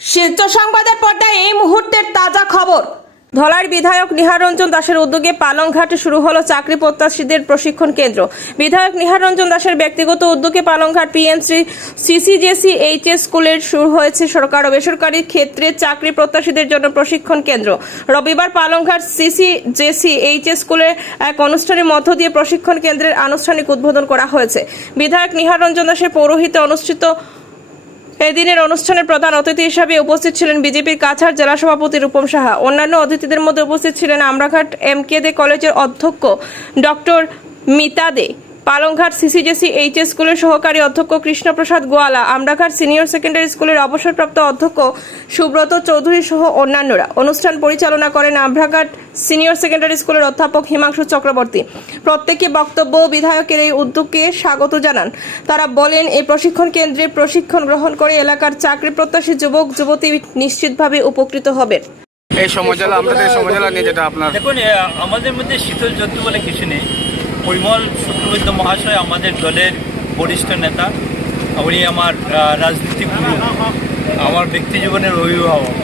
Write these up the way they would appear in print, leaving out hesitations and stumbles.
শিলচর সংবাদের পর্দায় এই মুহূর্তের তাজা খবর। ধলাইয়ের বিধায়ক নিহার রঞ্জন দাসের উদ্যোগে পালংঘাটে শুরু হলো চাকরি প্রত্যাশীদের প্রশিক্ষণ কেন্দ্র। বিধায়ক নিহার রঞ্জন দাসের ব্যক্তিগত উদ্যোগে পালংঘাট পিএমসি সিসিজেসি এইচএস স্কুলের শুরু হয়েছে সরকার ও বেসরকারি ক্ষেত্রে চাকরি প্রত্যাশীদের জন্য প্রশিক্ষণ কেন্দ্র। রবিবার পালংঘাট সিসিজেসি এইচএস স্কুলের এক অনুষ্ঠানের মধ্য দিয়ে প্রশিক্ষণ কেন্দ্রের আনুষ্ঠানিক উদ্বোধন করা হয়েছে। বিধায়ক নিহার রঞ্জন দাসের পৌরোহিত্যে অনুষ্ঠিত এদিনের অনুষ্ঠানে প্রধান অতিথি হিসেবে উপস্থিত ছিলেন বিজেপির কাছাড় জেলা সভাপতি রূপম সাহা। অন্যান্য অতিথিদের মধ্যে উপস্থিত ছিলেন আমরাঘাট এমকে দে কলেজের অধ্যক্ষ ডক্টর মিতা দে, পালংঘাট সিসিজেসি এইচএস স্কুলের সহকারী অধ্যক্ষ কৃষ্ণপ্রসাদ গোয়ালা, আমরাঘাট সিনিয়র সেকেন্ডারি স্কুলের অবসরপ্রাপ্ত অধ্যক্ষ সুব্রত চৌধুরী সহ অন্যান্যরা। অনুষ্ঠান পরিচালনা করেন আমরাঘাট সিনিয়র সেকেন্ডারি স্কুলের অধ্যাপক হিমাংশু চক্রবর্তী। প্রত্যেকে বক্তব্য বিধায়কের এই উদ্যোগকে স্বাগত জানান। তারা বলেন, এই প্রশিক্ষণ কেন্দ্রে প্রশিক্ষণ গ্রহণ করে এলাকার চাকরি প্রত্যাশী যুবক যুবতী নিশ্চিতভাবে উপকৃত হবে। এই সমজলা আমাদের সমজলা নিয়ে যেটা আপনার দেখুন, আমাদের মধ্যে শীতল যুদ্ধ বলে কিছু নেই। পরিমল শুক্লবৈদ্য মহাশয় আমাদের দলের বরিষ্ঠ নেতা, উনি আমার রাজনীতিক গুরু, আমার ব্যক্তি জীবনের অভিভাবক।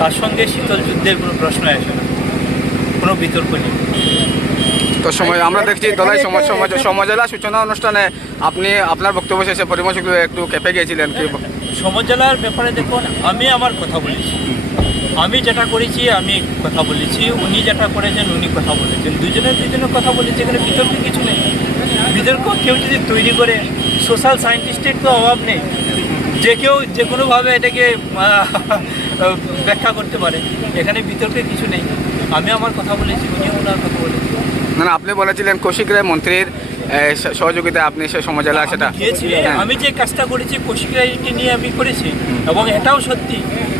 তার সঙ্গে শীতল যুদ্ধের কোনো প্রশ্ন আসে না, কোনো বিতর্ক নেই। তো সময় আমরা দেখছি দলাই সমজলা সূচনা অনুষ্ঠানে আপনি আপনার বক্তব্য শেষে পরিমল শুক্ল একটু কেঁপে গিয়েছিলেন। কি সমজলার ব্যাপারে দেখুন, আমি আমার কথা বলেছি, আমি যেটা করেছি আমি কথা বলেছি, উনি যেটা করেছেন উনি কথা বলেছেন, দুজনের কথা বলেছে। এখানে বিতর্ক কিছু নেই। বিতর্ক কেউ যদি তৈরি করে, সোশ্যাল সায়েন্টিস্টের তো অভাব নেই, যে কেউ যে কোনোভাবে এটাকে ব্যাখ্যা করতে পারে। এখানে বিতর্কে কিছু নেই। আমি আমার কথা বলেছি, উনি ওনার কথা বলেছেন। না, আপনি বলেছিলেন কৌশিক রায় মন্ত্রীর সহযোগিতায় আপনি সে সমজলা সেটা গিয়েছি। আমি যে কাজটা করেছি কৌশিক রায়কে নিয়ে আমি করেছি, এবং এটাও সত্যি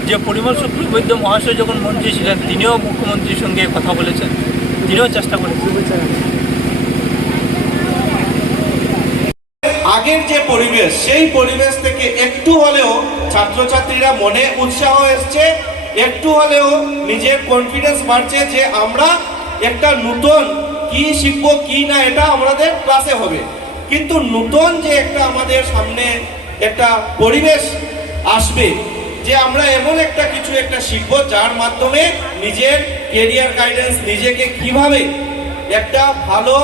যে পরিমল শুক্লবৈদ্য মহাশয় যখন মন্ত্রী ছিলেন তিনিও মুখ্যমন্ত্রীর সঙ্গে কথা বলেছেন, তিনিও চেষ্টা করেছেন। আগের যে পরিবেশ, সেই পরিবেশ থেকে একটু হলেও ছাত্রছাত্রীরা মনে উৎসাহ এসছে, একটু হলেও নিজের কনফিডেন্স বাড়ছে যে আমরা একটা নতুন কি শিখবো কি না এটা আমাদের ক্লাসে হবে। কিন্তু নতুন যে একটা আমাদের সামনে একটা পরিবেশ আসবে, যে আমরা এমন একটা কিছু একটা শিখবো যার মাধ্যমে নিজের কেরিয়ার গাইডেন্স, নিজেকে কিভাবে একটা ভালো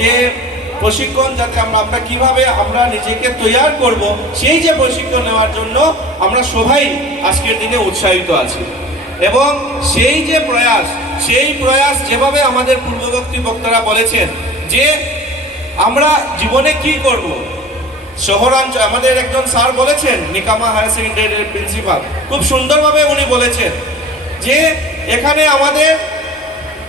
যে প্রশিক্ষণ যাতে আমরা কিভাবে আমরা নিজেকে তৈয়ার করব, সেই যে প্রশিক্ষণ নেওয়ার জন্য আমরা সবাই আজকের দিনে উৎসাহিত আছি। এবং সেই যে প্রয়াস যেভাবে আমাদের পূর্ববর্তী বক্তারা বলেছেন যে আমরা জীবনে কি করব, শহরাঞ্চল আমাদের একজন স্যার বলেছেন, নিকামা হায়ার সেকেন্ডারির প্রিন্সিপাল, খুব সুন্দরভাবে উনি বলেছেন যে এখানে আমাদের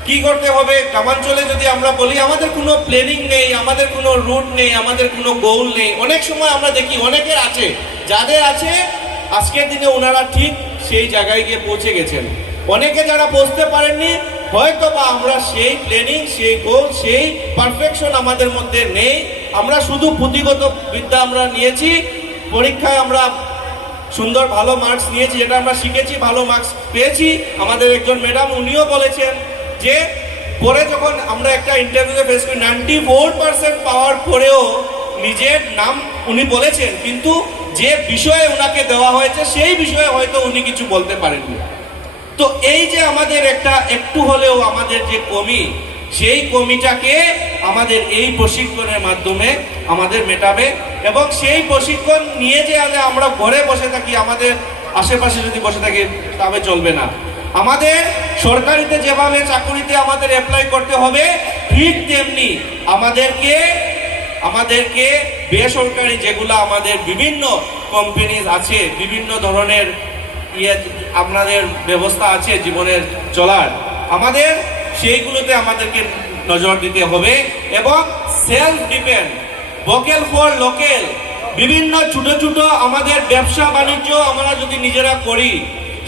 কি করতে হবে। গ্রামাঞ্চলে যদি আমরা বলি আমাদের কোনো প্ল্যানিং নেই, আমাদের কোনো রুট নেই, আমাদের কোনো গোল নেই। অনেক সময় আমরা দেখি অনেকের আছে, যাদের আছে আজকের দিনে ওনারা ঠিক সেই জায়গায় গিয়ে পৌঁছে গেছেন। অনেকে যারা পৌঁছতে পারেননি, হয়তো বা আমরা সেই প্ল্যানিং, সেই গোল, সেই পারফেকশন আমাদের মধ্যে নেই। আমরা শুধু পুঁথিগত বিদ্যা আমরা নিয়েছি, পরীক্ষায় আমরা সুন্দর ভালো মার্কস নিয়েছি, যেটা আমরা শিখেছি, ভালো মার্কস পেয়েছি। আমাদের একজন ম্যাডাম উনিও বলেছেন যে পরে যখন আমরা একটা ইন্টারভিউতে ফেস করি 94% পাওয়ার পরেও নিজের নাম উনি বলেছেন, কিন্তু যে বিষয়ে ওনাকে দেওয়া হয়েছে সেই বিষয়ে হয়তো উনি কিছু বলতে পারেননি। তো এই যে আমাদের একটু হলেও আমাদের যে কমি, সেই কমিটাকে আমাদের এই প্রশিক্ষণের মাধ্যমে আমাদের মেটাবে। এবং সেই প্রশিক্ষণ নিয়ে যে আমরা ঘরে বসে থাকি, আমাদের আশেপাশে যদি বসে থাকি তবে চলবে না। আমাদের সরকারিতে যেভাবে চাকরিতে আমাদের অ্যাপ্লাই করতে হবে, ঠিক তেমনি আমাদেরকে বেসরকারি যেগুলো আমাদের বিভিন্ন কোম্পানি আছে, বিভিন্ন ধরনের আপনাদের ব্যবস্থা আছে জীবনের চলার, আমাদের সেইগুলোতে আমাদেরকে নজর দিতে হবে। এবং self depend, vocal for local, বিভিন্ন ছোট ছোট আমাদের ব্যবসা বাণিজ্য আমরা যদি নিজেরা করি,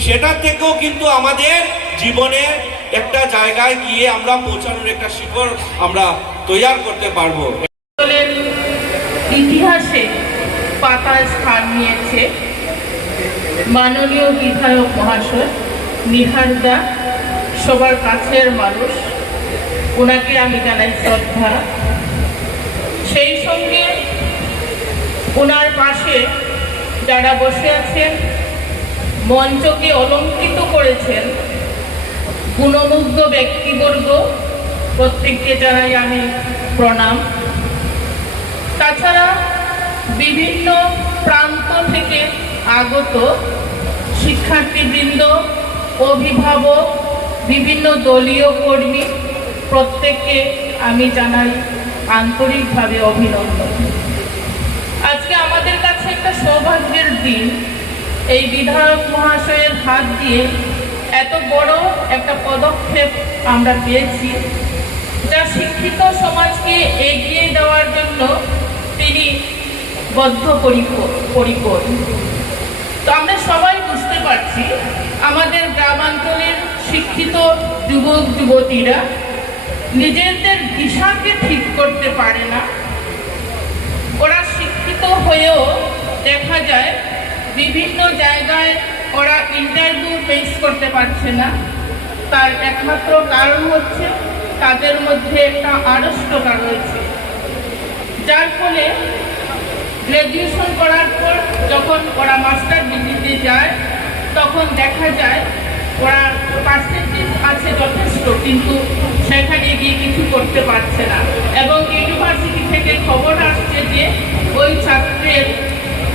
সেটা থেকেও কিন্তু আমাদের জীবনে একটা জায়গায় গিয়ে আমরা পৌঁছানোর একটা শিখর আমরা তৈরি করতে পারবো। ইতিহাসে পাতায় স্থান নিয়েছে মাননীয় বিধায়ক মহাশয় নিহার দা, সবার কাছের মানুষ, ওনাকে আমি জানাই শ্রদ্ধা। সেই সঙ্গে ওনার পাশে যারা বসে আছেন মঞ্চকে অলঙ্কৃত করেছেন গুণমুগ্ধ ব্যক্তিবর্গ, প্রত্যেককে জানাই আমি প্রণাম। তাছাড়া বিভিন্ন প্রান্ত থেকে আগত শিক্ষার্থীবৃন্দ, অভিভাবক, বিভিন্ন দলীয় কর্মী, প্রত্যেককে আমি জানাই আন্তরিকভাবে অভিনন্দন। আজকে আমাদের কাছে একটা সৌভাগ্যের দিন, এই বিধায়ক মহাশয়ের হাত দিয়ে এত বড় একটা পদক্ষেপ আমরা পেয়েছি, যা শিক্ষিত সমাজকে এগিয়ে দেওয়ার জন্য তিনি বদ্ধপরিকর। তো আমরা সবাই বুঝতে পারছি আমাদের গ্রামাঞ্চলের শিক্ষিত যুবক যুবতীরা নিজেদের দিশাকে ঠিক করতে পারে না। ওরা শিক্ষিত হয়েও দেখা যায় বিভিন্ন জায়গায় ওরা ইন্টারভিউ ফেস করতে পারছে না। তার একমাত্র কারণ হচ্ছে তাদের মধ্যে একটা আড়ষ্টতা রয়েছে, যার ফলে গ্র্যাজুয়েশন করার পর যখন ওরা মাস্টার ডিগ্রিতে যায় তখন দেখা যায় ওরা পার্সেন্টেজ আছে যথেষ্ট, কিন্তু সেখানে গিয়ে কিছু করতে পারছে না। এবং ইউনিভার্সিটি থেকে খবর আসছে যে ওই ছাত্রের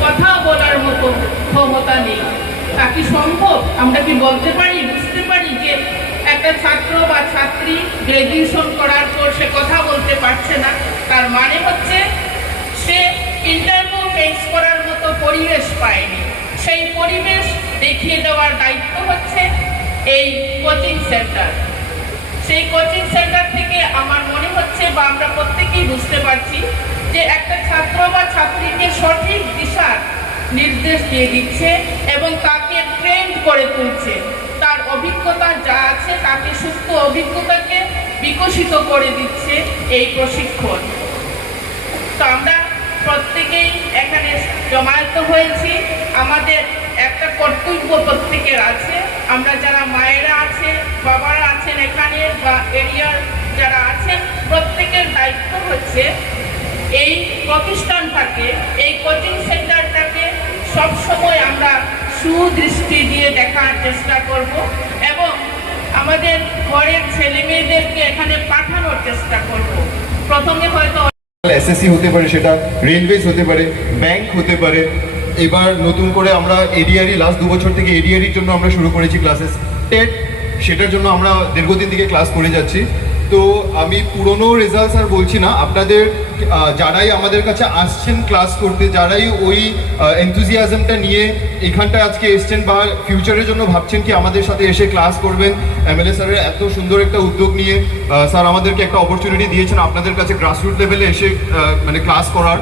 কথা বলার মতো ক্ষমতা নেই। তা কি সম্ভব? আমরা কি বলতে পারি, বুঝতে পারি যে একটা ছাত্র বা ছাত্রী গ্র্যাজুয়েশন করার পর সে কথা বলতে পারছে না, তার মানে হচ্ছে সে ইন্টারভিউ ফেস করার মতো পরিবেশ পায়নি। সেই পরিবেশ দেখিয়ে দেওয়ার দায়িত্ব হচ্ছে এই কোচিং সেন্টার। সেই কোচিং সেন্টার থেকে আমার মনে হচ্ছে বা আমরা প্রত্যেকেই বুঝতে পারছি যে একটা ছাত্র বা ছাত্রীকে সঠিক দিশার নির্দেশ দিয়ে দিচ্ছে এবং তাকে ট্রেন করে তুলছে। তার অভিজ্ঞতা যা আছে তাকে সুস্থ অভিজ্ঞতাকে বিকশিত করে দিচ্ছে এই প্রশিক্ষণ। তো আমরা প্রত্যেকেই এখানে জমায়েত হয়েছি, আমাদের একটা কর্তব্য প্রত্যেকের আছে। আমরা যারা মায়েরা আছে, বাবারা আছেন এখানে বা এরিয়ার যারা আছেন, প্রত্যেকের দায়িত্ব হচ্ছে এই প্রতিষ্ঠানটাকে, এই কোচিং সেন্টারটাকে সবসময় আমরা সুদৃষ্টি দিয়ে দেখার চেষ্টা করব এবং আমাদের ঘরের ছেলে মেয়েদেরকে এখানে পাঠানোর চেষ্টা করব। প্রথমে হয়তো এসএসসি হতে পারে, সেটা রেলওয়েজ হতে পারে, ব্যাংক হতে পারে। এবার নতুন করে আমরা এডিআরই লাস্ট 2 বছর থেকে এডিআরির জন্য আমরা শুরু করেছি ক্লাসেস। টেট সেটার জন্য আমরা দীর্ঘদিন থেকে ক্লাস করে যাচ্ছি। তো আমি পুরনো রেজাল্টস আর বলছি না, আপনাদের যারাই আমাদের কাছে আসছেন ক্লাস করতে, যারাই ওই এনথুজিয়াজমটা নিয়ে এখানটায় আজকে এসছেন বা ফিউচারের জন্য ভাবছেন কি আমাদের সাথে এসে ক্লাস করবেন, এমএলএ স্যারের এত সুন্দর একটা উদ্যোগ নিয়ে স্যার আমাদেরকে একটা অপরচুনিটি দিয়েছেন আপনাদের কাছে গ্রাসরুট লেভেলে এসে মানে ক্লাস করার।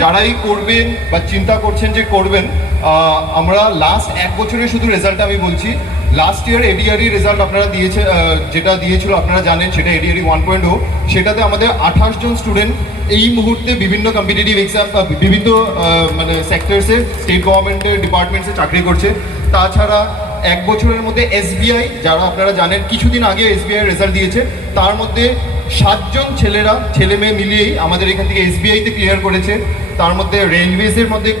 যারাই করবেন বা চিন্তা করছেন যে করবেন, আমরা লাস্ট 1 বছরের শুধু রেজাল্ট আমি বলছি। লাস্ট ইয়ার এডিআরই রেজাল্ট আপনারা যেটা দিয়েছিল আপনারা জানেন, সেটা এডিআরই 1.0, সেটাতে আমাদের 28 জন স্টুডেন্ট এই মুহূর্তে বিভিন্ন কম্পিটিটিভ এক্সাম বা বিভিন্ন মানে সেক্টরসে, স্টেট গভর্নমেন্টের ডিপার্টমেন্টসে চাকরি করছে। তাছাড়া 1 বছরের মধ্যে এসবিআই, যারা আপনারা জানেন কিছুদিন আগে এসবিআই রেজাল্ট দিয়েছে, তার মধ্যে 7 জন ছেলে মেয়ে মিলিয়েই আমাদের এখান থেকে এসবিআইতে ক্লিয়ার করেছে। তার মধ্যে রেলওয়েজের মধ্যে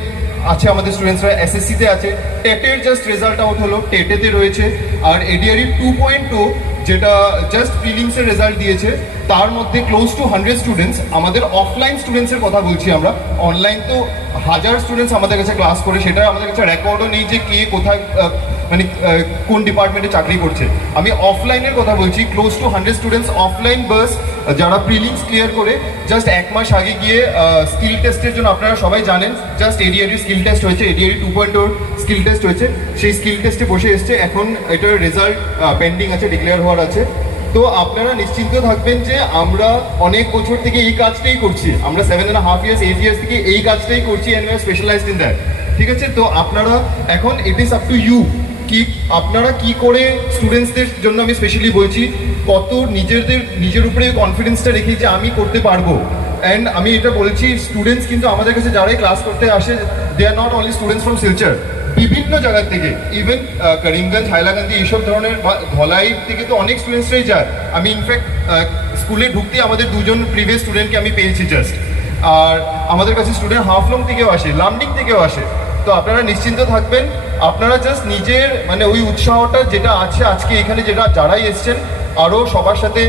আছে আমাদের স্টুডেন্টসরা, এসএসসিতে আছে, টেটের জাস্ট রেজাল্ট আউট হলো, টেটেতে রয়েছে। আর এডিআরই 2.2 যেটা জাস্ট প্রিলিমসের রেজাল্ট দিয়েছে, তার মধ্যে ক্লোজ টু 100 স্টুডেন্টস আমাদের অফলাইন স্টুডেন্টসের কথা বলছি আমরা। অনলাইন তো 1000 স্টুডেন্টস আমাদের কাছে ক্লাস করে, সেটা আমাদের কাছে রেকর্ডও নেই যে কে কোথায় মানে কোন ডিপার্টমেন্টে চাকরি করছে। আমি অফলাইনের কথা বলছি, ক্লোজ টু 100 স্টুডেন্টস অফলাইন বাস যারা প্রিলিমস ক্লিয়ার করে জাস্ট 1 মাস আগে গিয়ে স্কিল টেস্টের জন্য, আপনারা সবাই জানেন জাস্ট এডিআরই স্কিল টেস্ট হয়েছে, এডিআরই 2.0 স্কিল টেস্ট হয়েছে, সেই স্কিল টেস্টে বসে এসছে। এখন এটার রেজাল্ট পেন্ডিং আছে, ডিক্লেয়ার হওয়ার আছে। তো আপনারা নিশ্চিন্ত থাকবেন যে আমরা অনেক বছর থেকে এই কাজটাই করছি, আমরা 7.5 years 8 years থেকে এই কাজটাই করছি, and we are specialized in that। ঠিক আছে, তো আপনারা এখন it is up to you কি আপনারা কি করে স্টুডেন্টসদের জন্য আমি স্পেশালি বলছি, কত নিজের উপরে কনফিডেন্সটা রেখে যে আমি করতে পারবো। অ্যান্ড আমি এটা বলছি, স্টুডেন্টস কিন্তু আমাদের কাছে যারাই ক্লাস করতে আসে, they are not only students from Silchar, বিভিন্ন জায়গা থেকে, ইভেন করিমগঞ্জ, হাইলাকান্দি এইসব ধরনের বা ধলাই থেকে তো অনেক স্টুডেন্টসরাই যায়। আমি ইনফ্যাক্ট স্কুলে ঢুকতে আমাদের 2 জন প্রিভিয়াস স্টুডেন্টকে আমি পেয়েছি জাস্ট। আর আমাদের কাছে স্টুডেন্ট হাফলং থেকেও আসে, লামডিং থেকেও আসে। তো আপনারা নিশ্চিন্ত থাকবেন, আপনারা জাস্ট নিজের মানে ওই উৎসাহটা যেটা আছে আজকে এখানে যেটা যারাই এসছেন আরও সবার সাথে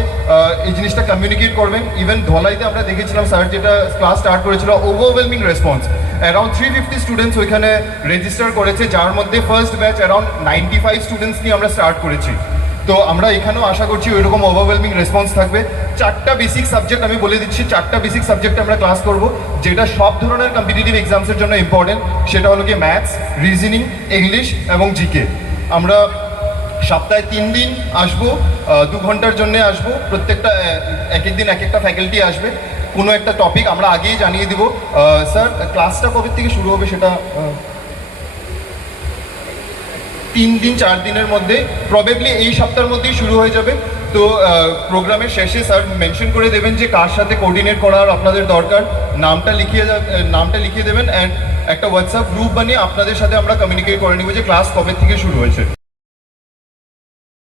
এই জিনিসটা কমিউনিকেট করবেন। ইভেন ধলাইতে আমরা দেখেছিলাম স্যার যেটা ক্লাস স্টার্ট করেছিল, ওভারওয়েলমিং রেসপন্স, অ্যারাউন্ড 350 স্টুডেন্টস ওইখানে রেজিস্টার করেছে, যার মধ্যে ফার্স্ট ব্যাচ অ্যারাউন্ড 95 স্টুডেন্টস নিয়ে আমরা স্টার্ট করেছি। তো আমরা এখানেও আশা করছি ওইরকম ওভারওয়েলমিং রেসপন্স থাকবে। 4টা বেসিক সাবজেক্ট আমি বলে দিচ্ছি, 4টা বেসিক সাবজেক্টে আমরা ক্লাস করব, যেটা সব ধরনের কম্পিটিটিভ এক্সামসের জন্য ইম্পর্টেন্ট। সেটা হলো কি ম্যাথস, রিজনিং, ইংলিশ এবং জিকে। আমরা সপ্তাহে 3 দিন আসবো, 2 ঘন্টার জন্য আসবো। প্রত্যেকটা এক এক দিন এক একটা ফ্যাকাল্টি আসবে, কোনো একটা টপিক আমরা আগেই জানিয়ে দিব। স্যার ক্লাসটা কবে থেকে শুরু হবে সেটা 3 দিন 4 দিনের মধ্যে, প্রবেবলি এই সপ্তাহের মধ্যেই শুরু হয়ে যাবে। তো প্রোগ্রামের শেষে স্যার মেনশন করে দেবেন যে কার সাথে কোঅর্ডিনেট করার আপনাদের দরকার, নামটা লিখিয়ে দেবেন, অ্যান্ড একটা হোয়াটসঅ্যাপ গ্রুপ বানিয়ে আপনাদের সাথে আমরা কমিউনিকেট করে নিব যে ক্লাস কবে থেকে শুরু হয়েছে।